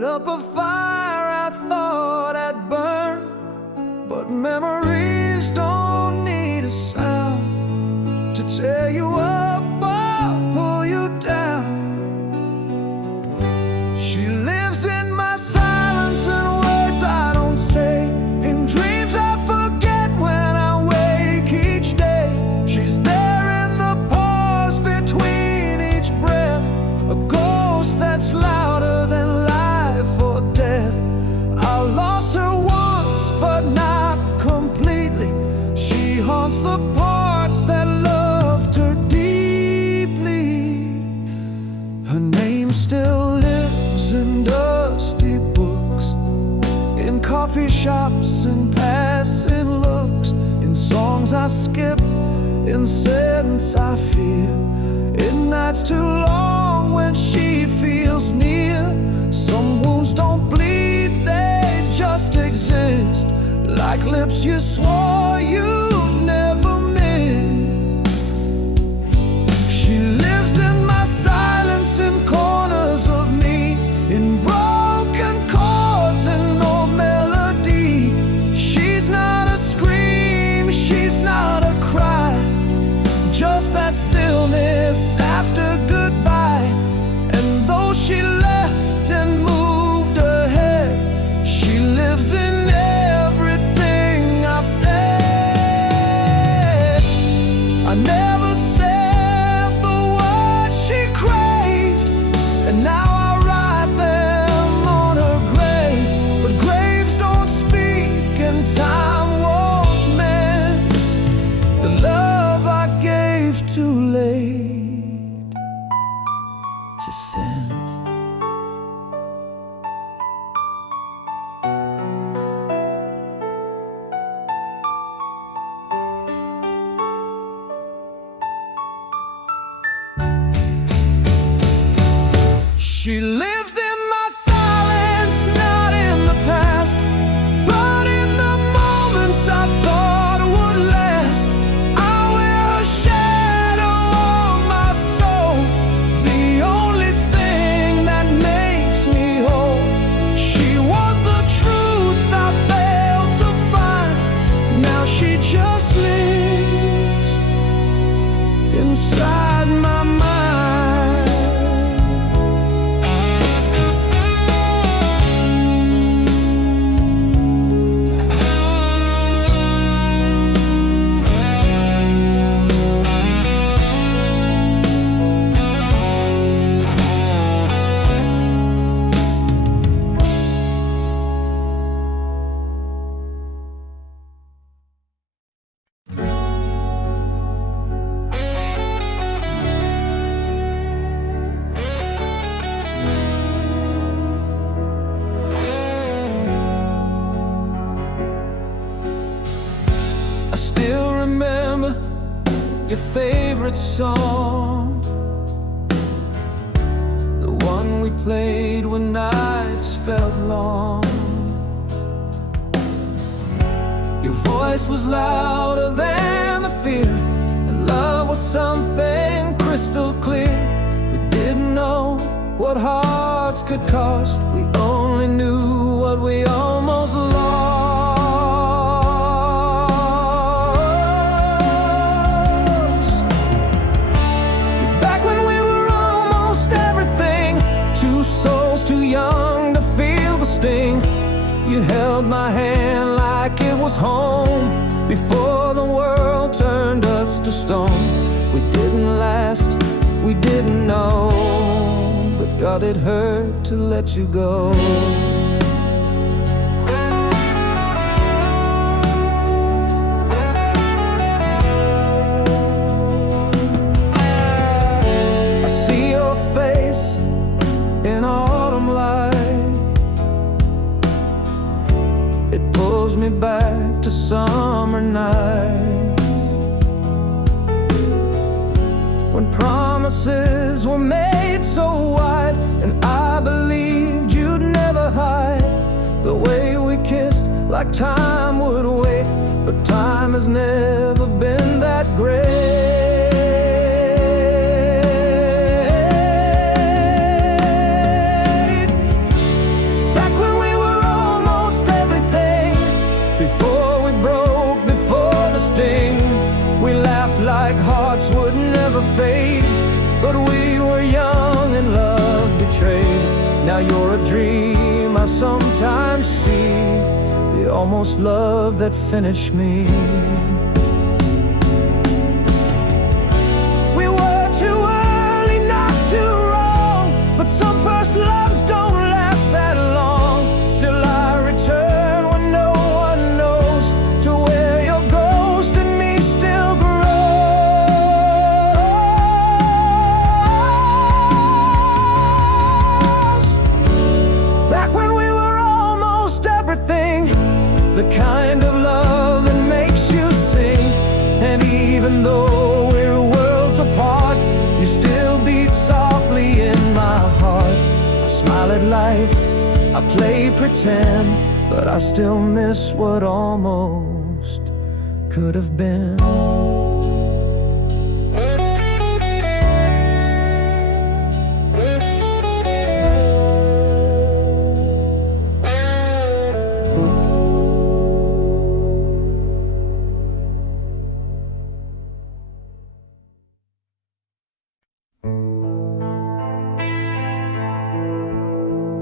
lit up a fire I thought I'd burn. But memories don't need a sound to tear you up or pull you down. She lives in my silence and words I don't say, in dreams I forget when I wake each day. She's there in the pause between each breath, a ghost that's louder than life or death. I lost her once, but not completely. She haunts the parts that loved her deeply. Her name still lives in dusty books, in coffee shops and passing looks, in songs I skip, in scents I fear, in nights too long when she feels near. Some wounds don't bleed, they just exist, like lips you swore you'd never miss. She lives in my silence, in corners of me, in broken chords and no melody. She's not a scream, she's not a cry, just that stillness after goodbye. And though she left and moved ahead, she lives in everything I've said. I never said the words she craved, and now I write them on her grave. But graves don't speak and time won't mend the love I gave too late to send. She lives in my silence, not in the past, but in the moments I thought would last. I wear her shadow on my soul, the only thing that makes me whole. She was the truth I failed to find, now she just lives inside my mind. I still remember your favorite song, the one we played when nights felt long. Your voice was louder than the fear, and love was something crystal clear. We didn't know what hearts could cost, we only knew what we almost lost. Back when we were almost everything, two souls too young to feel the sting. You held my hand like it was home, before the world turned us to stone. We didn't last, we didn't know, but God, it hurt to let you go. I see your face in autumn light, it pulls me back to summer nights, when promises were made so wide, and I believed you'd never hide. The way we kissed, like time would wait, but time has never been that great. Now you're a dream I sometimes see, the almost love that finished me. We were too early, not too wrong, but some first loves don't last that long. Still I return when no one knows, to where your ghost and me still grows. Back when we were almost everything, the kind of love that makes you sing. And even though we're worlds apart, you still beat softly in my heart. I smile at life, I play pretend, but I still miss what almost could have been.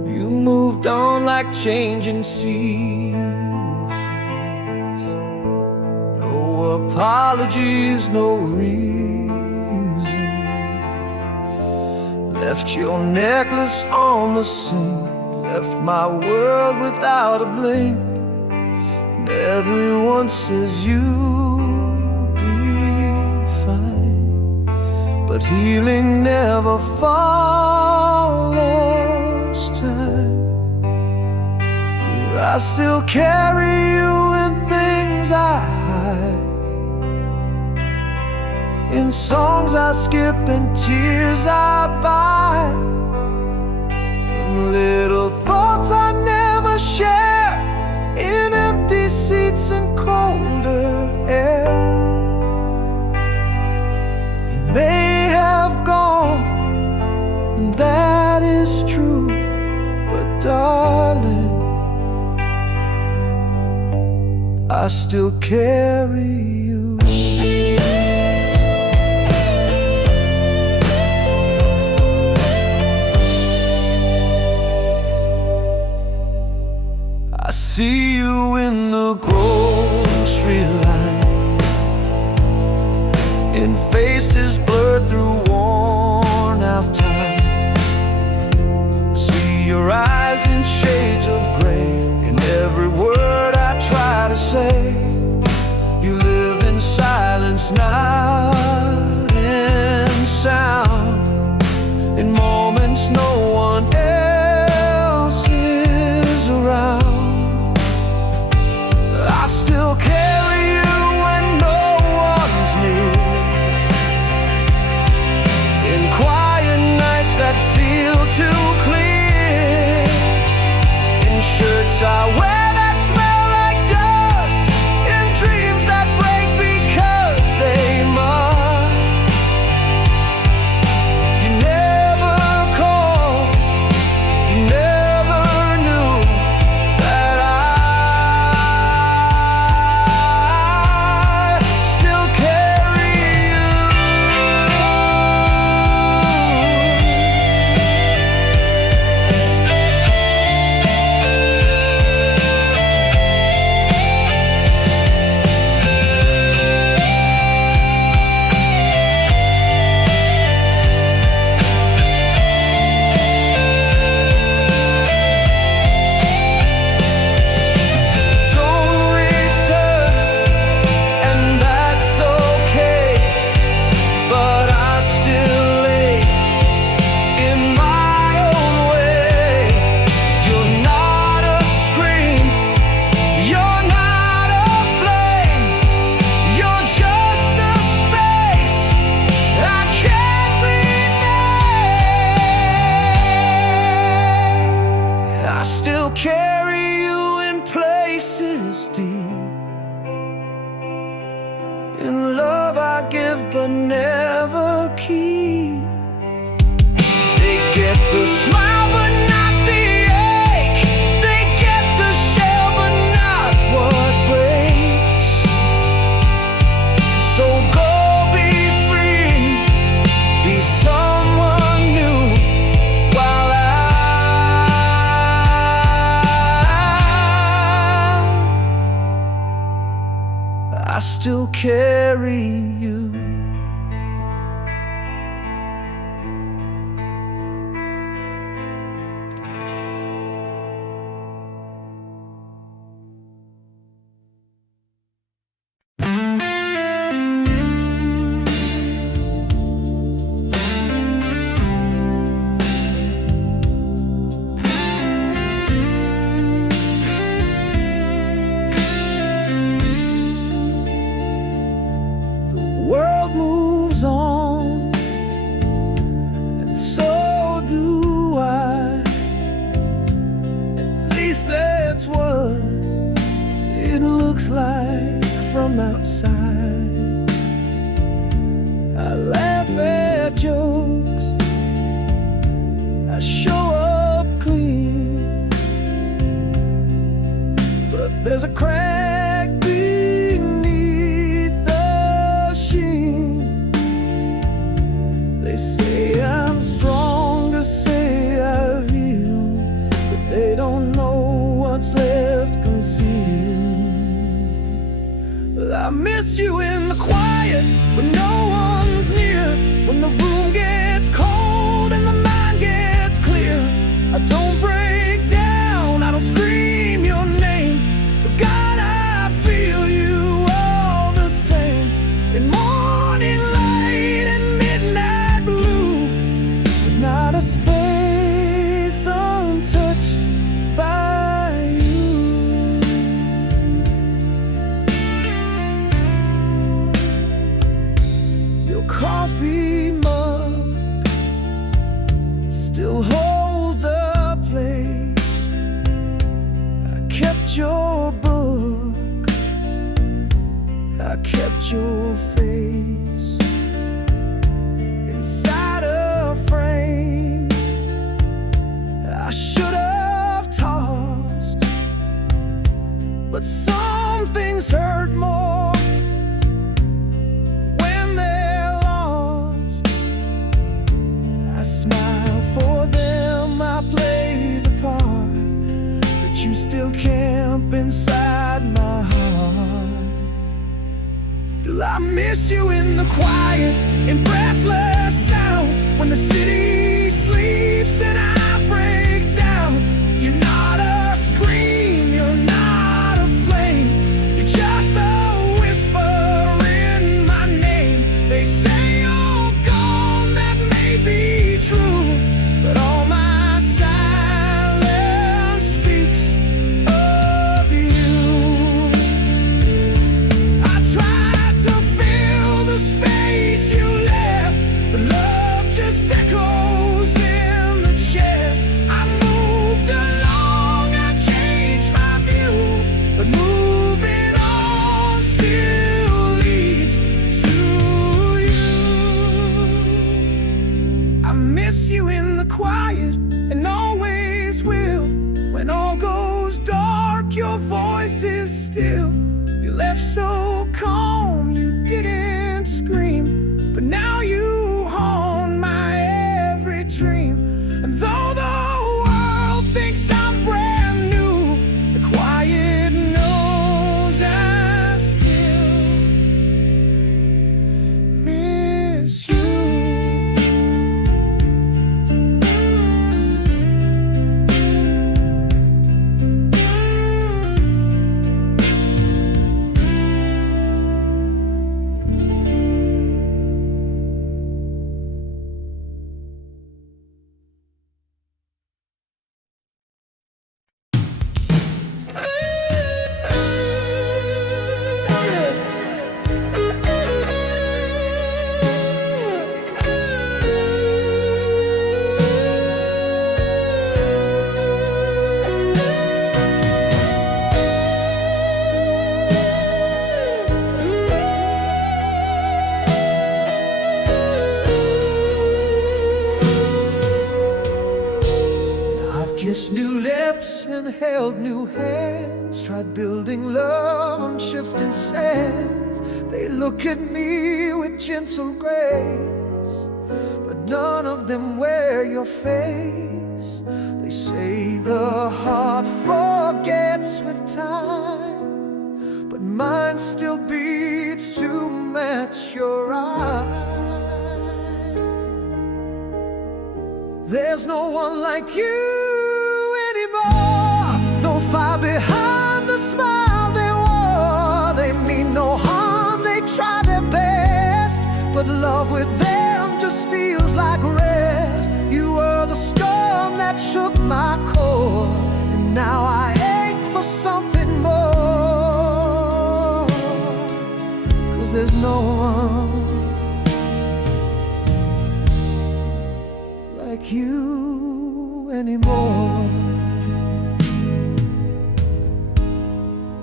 You moved on like changing seasons. No apologies, no reason. Left your necklace on the sink, left my world without a blink. And everyone says you'll be fine, but healing never follows time. I still carry you in things I hide, in songs I skip and tears I buy, in little thoughts I never share, in empty seats and colder air. You may have gone, and that is true, but darling, I still carry you. I see you in the grocery line, in faces blurred through worn out time. See your eyes in shades of gray, in every word I try to say. You live in silence, not in sound, in moments no one else is around. I still carry you still carry you. Moves on, and so do I. At least that's what it looks like from outside. I laugh at jokes, I show up clean, but there's a crack beneath the sheen. They say I'm strong, to say I've healed, but they don't know what's left concealed. Well, I miss you in the quiet, when no one's near, when the room gets cold and the mind gets clear. I don't break down, I don't scream your name, but God, I feel you all the same. In morning light and midnight blue, there's not a space untouched by you. Your coffee mug still holds a place. I kept your book, I kept your face inside a frame. I should have tossed, but some things hurt more when they're lost. I smile for them, I play the part, but you still camp inside my heart. Till I miss you in the quiet, in breathless sound, when the city sleeps and I break down. You're not a scream, you're not a flame, you're just a whisper in my name. They say you're gone, that may be true, but all my silence speaks of you. I tried to fill the space you left, but love just echoes in the chest. I moved along, I changed my view, but moving on still leads to you. I miss you in the quiet and always will. When all goes dark, your voice is still. You left so calm, you didn't scream, but now you haunt my every dream. And though the world thinks I'm brand new, the quiet knows I still miss you. Kissed new lips and held new hands, tried building love on shifting sands. They look at me with gentle grace, but none of them wear your face. They say the heart forgets with time, but mine still beats met your eyes. There's no one like you anymore. No fire behind the smile they wore. They mean no harm, they try their best, but love with them just feels like rest. You were the storm that shook my core, and now I ache for something more. 'Cause there's no one like you anymore.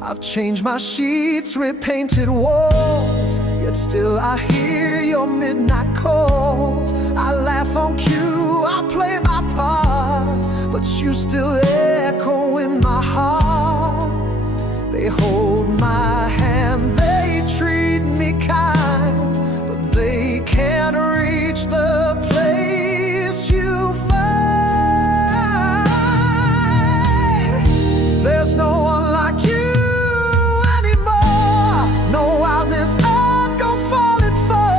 I've changed my sheets, repainted walls, yet still I hear your midnight calls. I laugh on cue, I play my part, but you still echo in my heart. They hold my hand, they treat me kind, but they can't reach the place you find. There's no one like you anymore. No wildness I'd go falling for.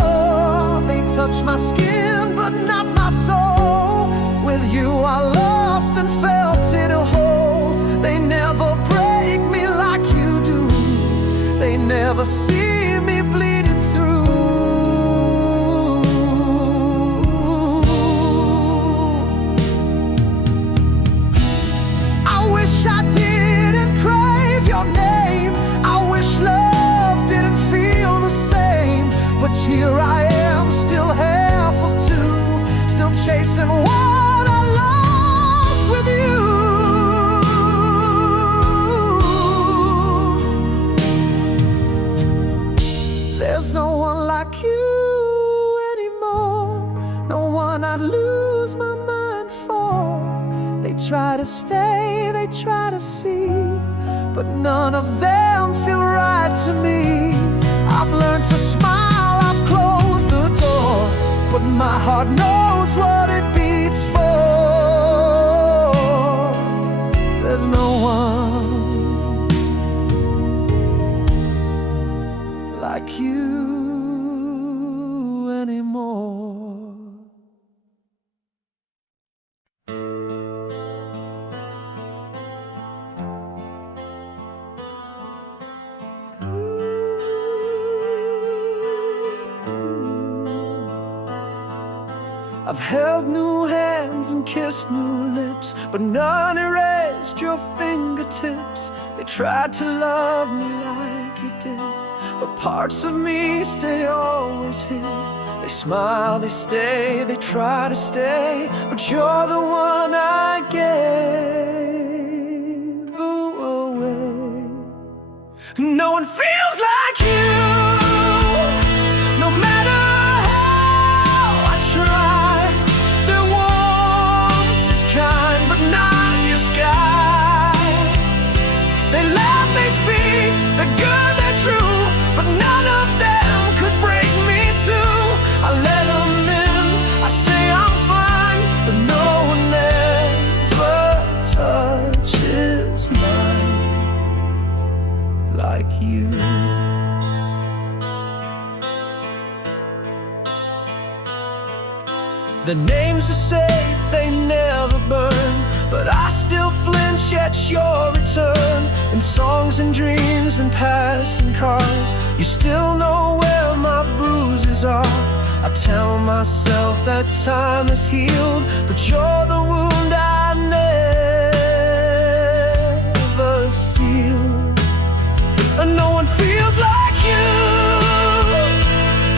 They touch my skin but not my soul. With you I lost and felt it a whole. They never break me like you do. They never see me bleeding through. I wish I didn't crave your name. I wish love didn't feel the same. But here I am, still half of two, still chasing what I lost with you. There's no one like you anymore. No one I'd lose my mind for. They try to stay, they try to see, but none of them feel right to me. I've learned to smile, I've closed the door, but my heart knows what it beats for. There's no one like you anymore. I've held new hands and kissed new lips, but none erased your fingertips. They tried to love me like you did, but parts of me stay always hid. They smile, they stay, they try to stay, but you're the one I gave away. No one feels like you. No matter how I try, their warmth is kind, but not your sky. They laugh, they speak, they're good, they're true, but none of them could break me too. I let them in, I say I'm fine, but no one ever touches mine like you. The names are safe, they never burn, but I still flinch at your return. In songs and dreams and passing cars, you still know where my bruises are. I tell myself that time is healed, but you're the wound I never sealed. And no one feels like you.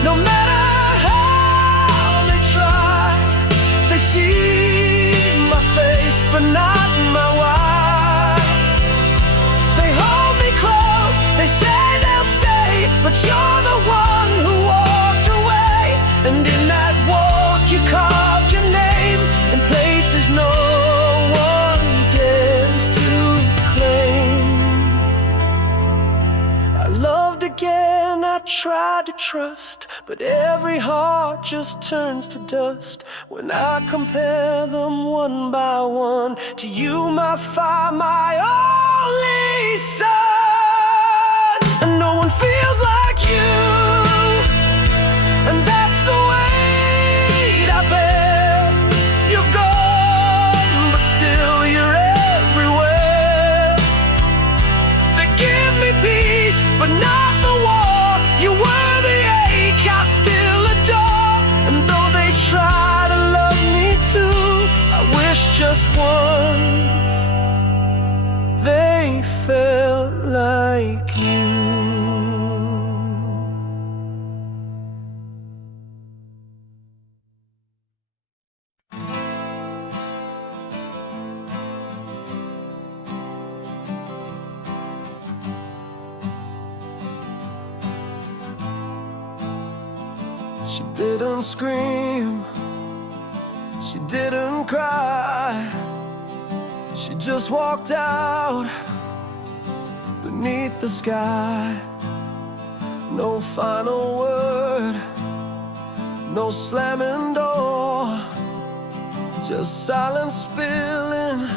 No matter how they try, they see my face but not my why. They hold me close, they say they'll stay, but you're the one who walked away. And in that walk you carved your name in places no one dares to claim. I loved again, I tried to trust, but every heart just turns to dust when I compare them one by one to you, my fire, my only son. And no one feels like you. just once they felt like you. She didn't scream, she didn't cry. She just walked out beneath the sky. No final word, no slamming door, just silence spilling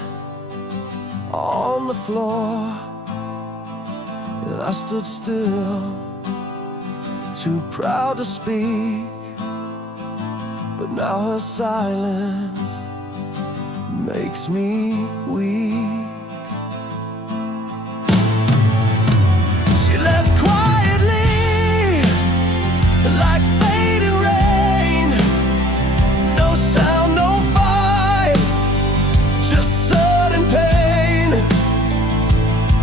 on the floor. And I stood still, too proud to speak. But now her silence makes me weak. She left quietly, like fading rain. No sound, no fight, just sudden pain.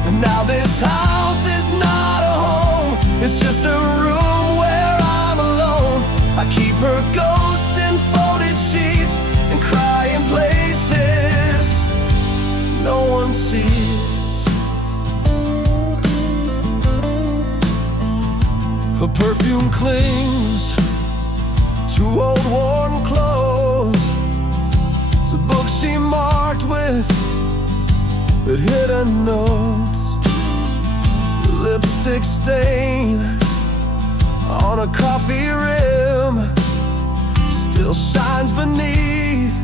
And now this house is not a home, it's just a room where I'm alone. I keep her ghost in folded sheets and crying places no one sees. Her perfume clings to old worn clothes, to books she marked with hidden notes. The lipstick stain on a coffee rim still shines beneath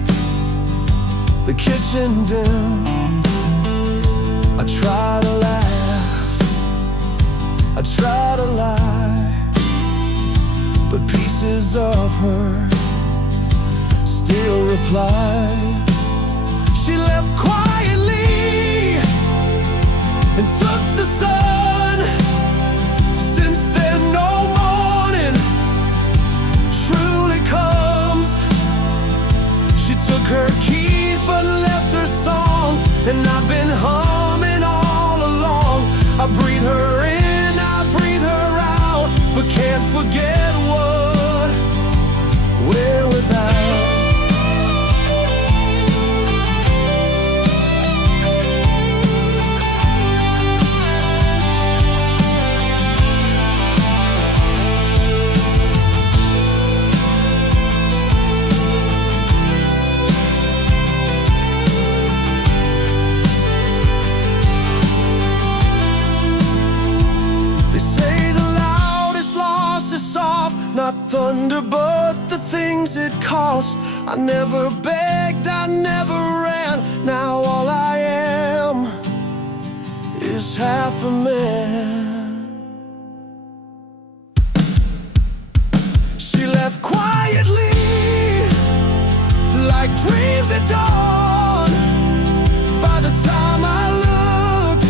the kitchen dim. I try to laugh, I try to lie, but pieces of her still reply. She left quietly and took the sun. Since then no morning truly comes. She took her keys but left her song, and I've been humming all along. I breathe her in, I breathe her out, but can't forget what we're without. Not thunder, but the things it cost. I never begged, I never ran. Now all I am is half a man. She left quietly, like dreams at dawn. By the time I looked,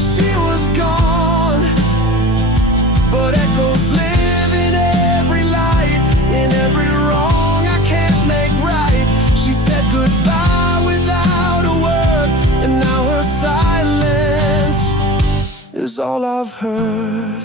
she was gone. But echoes live in every wrong I can't make right. She said goodbye without a word, and now her silence is all I've heard.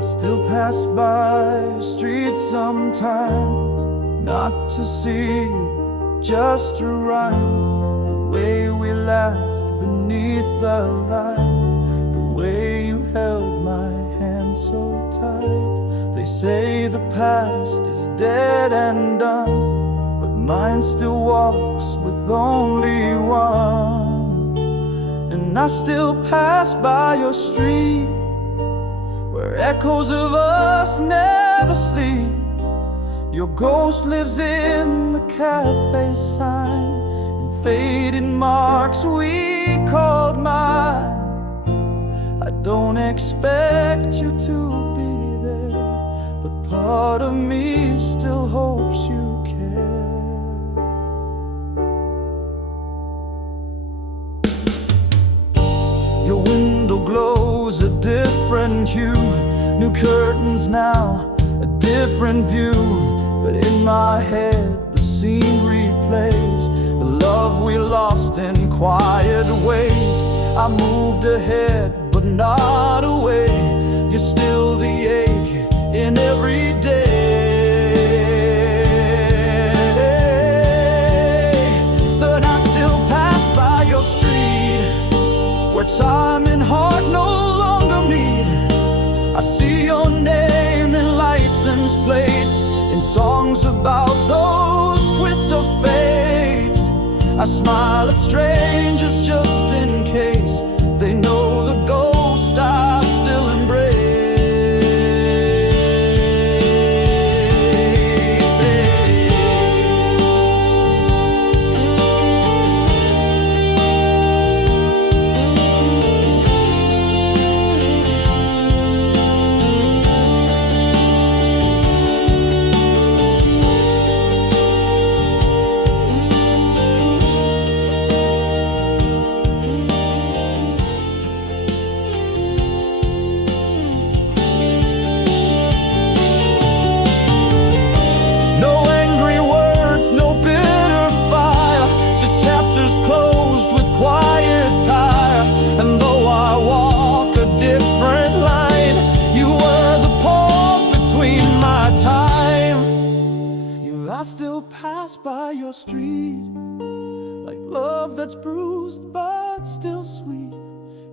Still pass by your street sometimes, not to see you, just to rhyme. The way we laughed beneath the light, the way you held my hand so tight. They say the past is dead and done, but mine still walks with only one. And I still pass by your street, where echoes of us never sleep. Your ghost lives in the cafe sign, in faded marks we called mine. I don't expect you to be there, but part of me still hopes you care. Your window glows a different hue, new curtains now, a different view. But in my head the scene replays the love we lost in quiet ways. I moved ahead but not away. You're still the ache in every day that I still pass by your street, where time and heart no longer meet. I see your name in license plates, in songs about those twist of fates. I smile at strangers just in case they know the ghost I still embrace. I still pass by your street, like love that's bruised but still sweet.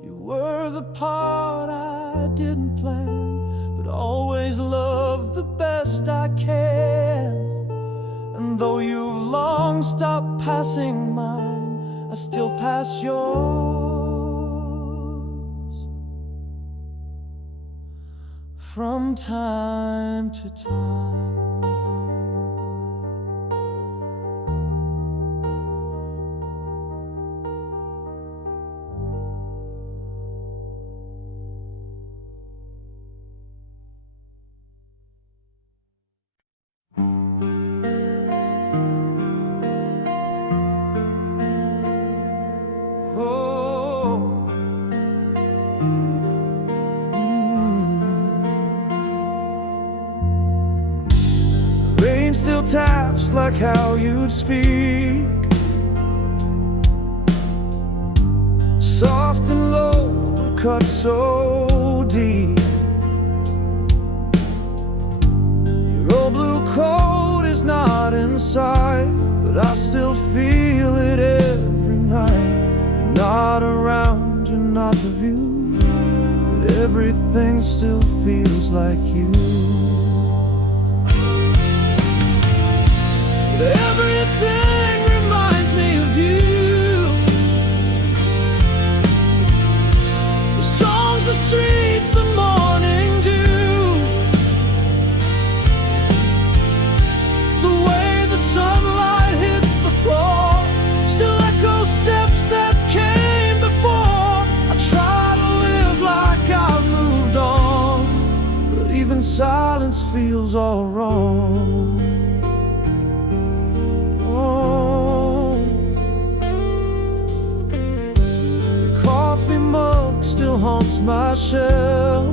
You were the part I didn't plan, but always loved the best I can. And though you've long stopped passing mine, I still pass yours from time to time. Still taps like how you'd speak, soft and low but cut so deep. Your old blue coat is not inside, but I still feel it every night. You're not around, you're not the view, but everything still feels like you. Everything reminds me of you. The songs, the streets, the morning dew, the way the sunlight hits the floor still echo steps that came before. I try to live like I've moved on, but even silence feels all wrong. Still haunts my shelf.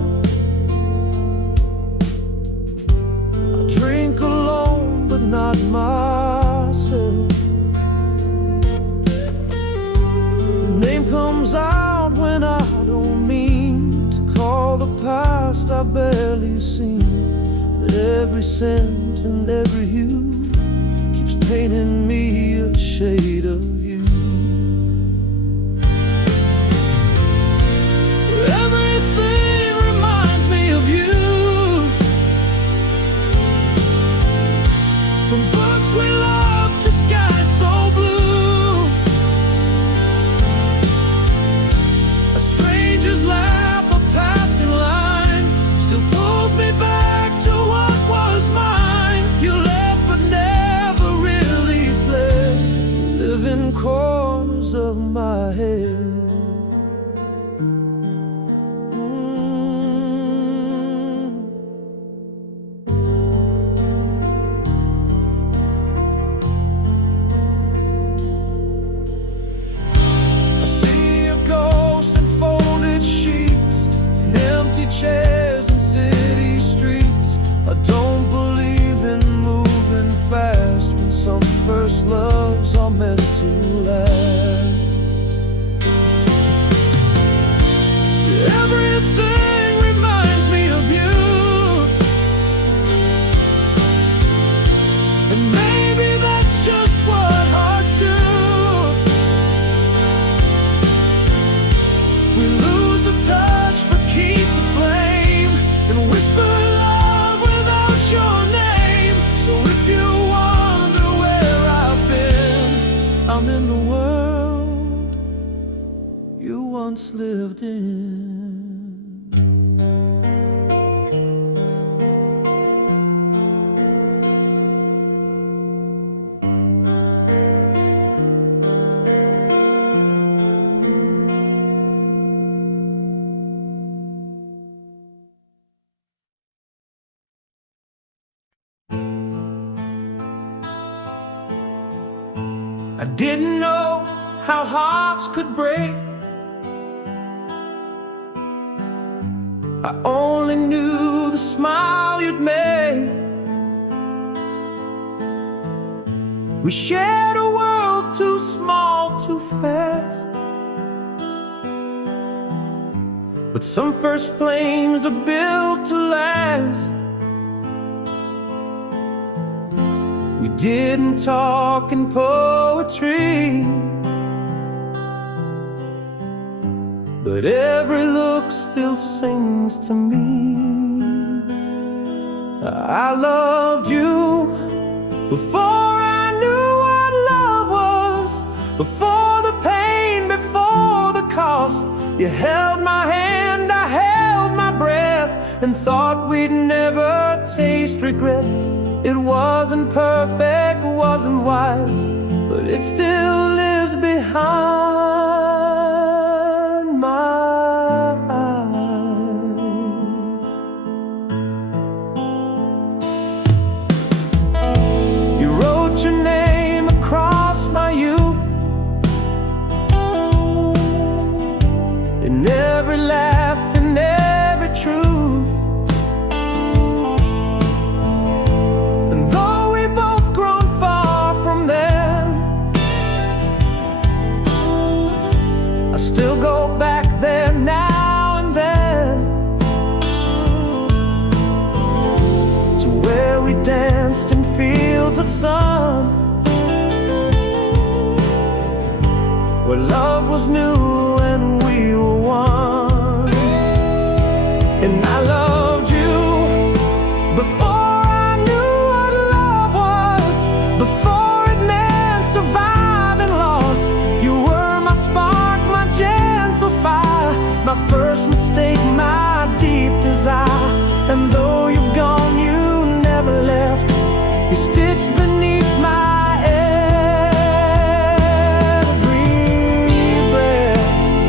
I drink alone but not myself. Your name comes out when I don't mean to call the past I've barely seen. But every scent and every hue keeps painting me a shade of you. From books we love to skies so blue, a stranger's laugh, a passing line, still pulls me back to what was mine. You left but never really fled, living corners of my head. I see a ghost in folded sheets, in empty chairs and city streets. I don't believe in moving fast when some first loves are meant to last. Everything reminds me of you, and maybe that's just what hearts do. We lose the touch but keep the flame, and whisper love without your name. So if you wonder where I've been, I'm in the world you once lived in. I didn't know how hearts could break. I only knew the smile you'd make. We shared a world too small, too fast. But some first flames are built to last. We didn't talk in poetry, but every look still sings to me. I loved you before I knew what love was, before the pain, before the cost. You held my hand, I held my breath, and thought we'd never taste regret. It wasn't perfect, wasn't wise, but it still lives behind my eyes. You wrote your name across my youth, in every laugh, in every truth. Still go back there now and then, to where we danced in fields of sun, where love was new and we were one. And I loved you before I knew what love was, before it meant surviving loss. You were my spark, my gentle fire, my first mistake, my deep desire. And though you've gone, you never left. You're stitched beneath my every breath.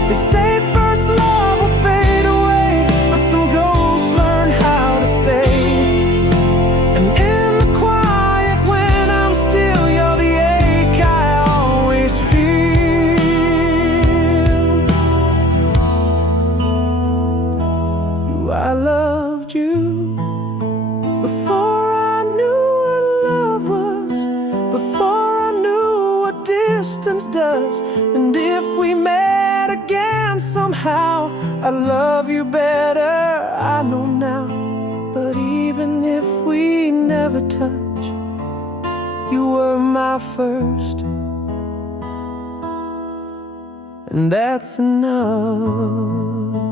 They say first love will fade away, but some ghosts learn how to stay. And in the quiet when I'm still, you're the ache I always feel. I loved you before I knew what love was, before I knew what distance does. And if we met again somehow, I'd love you better, I know now. But even if we never touch, you were my first, and that's enough.